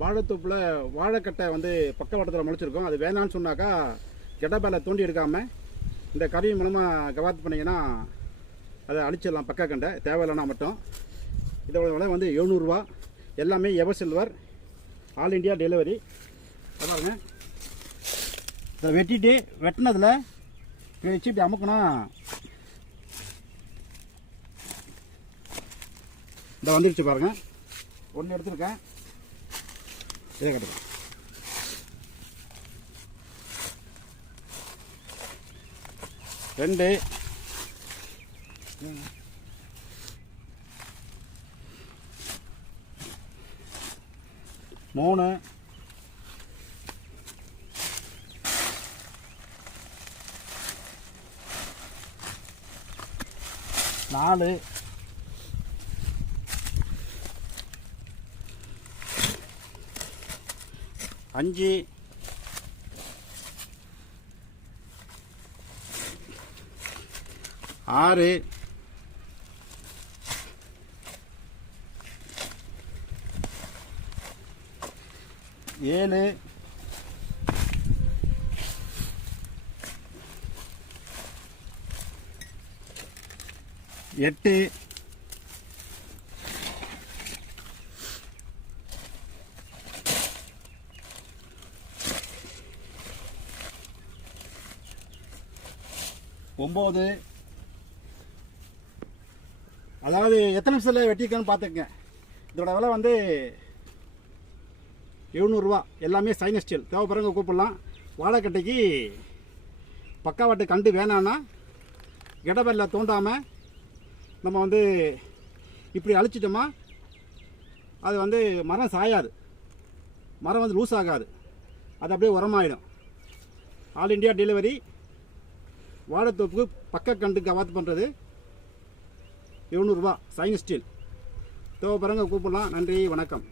வாழைத்தோப்பில் வாழைக்கட்டை வந்து பக்கவாட்டத்தில் முளைச்சிருக்கும். அது வேணான்னு சொன்னாக்கா கெடபேல தோண்டி எடுக்காமல் இந்த கருவி மூலமாக கவாத்து பண்ணிங்கன்னா அதை அழிச்சிடலாம். பக்க கண்டை தேவையில்லைனா மட்டும். இதோட விலை வந்து 700 ரூபா. எல்லாமே ever silver, all India delivery. பாருங்க, இதை வெட்டிட்டு வெட்டினதில் வச்சு இப்படி அமுக்கணும். இந்த வந்துடுச்சு பாருங்க. ஒன்று எடுத்துருக்கேன், இதே கட்டுறேன். ரெண்டு, மூணு, நாலு, அஞ்சு, ஆறு, ஏழு, எட்டு, 9. அதாவது எத்தனை நிமிஷத்தில் வெட்டியிருக்கான்னு பார்த்துக்கங்க. இதோட விலை வந்து 700 ரூபா. எல்லாமே சைனஸ் ஸ்டீல். தேவைப்படுறவங்க கூப்பிடலாம். வாழைக்கட்டைக்கு பக்காவாட்டு கண்டு வேணான்னா கெடபேரில் தோண்டாமல் நம்ம வந்து இப்படி அழிச்சிட்டோமா அது வந்து மரம் சாயாது, மரம் வந்து லூஸ் ஆகாது, அது அப்படியே உரமாயிடும். All India delivery. வாழைத்தோப்புக்கு பக்க கண்டுக்கு கவாத்து பண்ணுறது 700 ரூபா. Stainless steel. தேவைப்படுறவங்க கூப்பிடலாம். நன்றி, வணக்கம்.